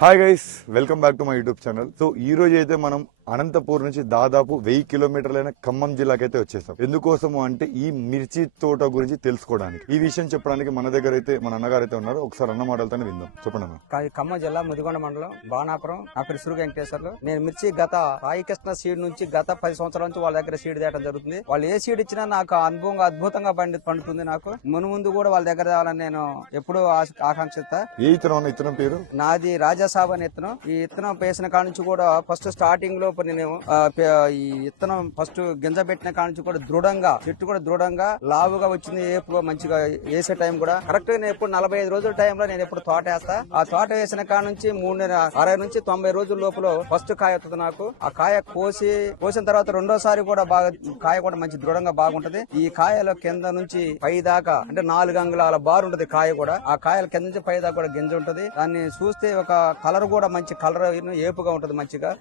Hi guys, welcome back to my YouTube channel. So ఈ రోజు అయితే మనం అనంతపూర్ నుంచి దాదాపు 1000 కిలోమీటర్లైన ఖమ్మం జిల్లాకైతే వచ్చేసాం. ఎందుకోసము అంటే ఈ మిర్చి తోట గురించి తెలుసుకోవడానికి. ఈ విషయం చెప్పడానికి మన దగ్గర అయితే మన అన్నగారు అయితే ఉన్నారు. ఒకసారి అన్న మాటలతోనే విందాం. చెప్పండి అన్న. ఖమ్మం జిల్లా ముదిగొండ మండలం బాణాపురం. నా పేరు సురు వెంకటేశ్వర్లు. నేను మిర్చి గత సాయికృష్ణ సీడ్ నుంచి గత 10 సంవత్సరాల నుంచి వాళ్ళ దగ్గర సీడ్ తేయడం జరుగుతుంది. వాళ్ళు ఏ సీడ్ ఇచ్చినా నాకు అనుభవంగా అద్భుతంగా పండుతుంది. నాకు ముందు కూడా వాళ్ళ దగ్గర తేవాలని నేను ఎప్పుడూ ఆకాంక్షిస్తా. ఏ ఇతనం అన్న? ఇతనం పేరు నాది రాజాసాబ్ అనే ఇత్తనం. ఈ ఇత్తనం వేసిన కాడ నుంచి కూడా ఫస్ట్ స్టార్టింగ్ లో నేను ఈ ఇత్తనం ఫస్ట్ గింజ పెట్టిన కాడ నుంచి కూడా దృఢంగా చెట్టు కూడా దృఢంగా లావుగా వచ్చింది. ఏపుగా మంచిగా వేసే టైం కూడా కరెక్ట్ గా నేను ఎప్పుడు 45 రోజుల టైంలో నేను ఎప్పుడు తోట వేస్తా. ఆ తోట వేసిన కాడ నుంచి 60 నుంచి 90 రోజుల లోపల ఫస్ట్ కాయ వస్తుంది నాకు. ఆ కాయ కోసిన తర్వాత రెండోసారి కూడా బాగా కాయ కూడా మంచి దృఢంగా బాగుంటది. ఈ కాయల కింద నుంచి పై దాకా అంటే 4 అంగుళాల బారు ఉంటది కాయ కూడా. ఆ కాయల కింద నుంచి పై దాకా కూడా గింజ ఉంటది. దాన్ని చూస్తే ఒక కలర్ కూడా మంచి కలర్ ఏపుగా ఉంటది మంచిగా.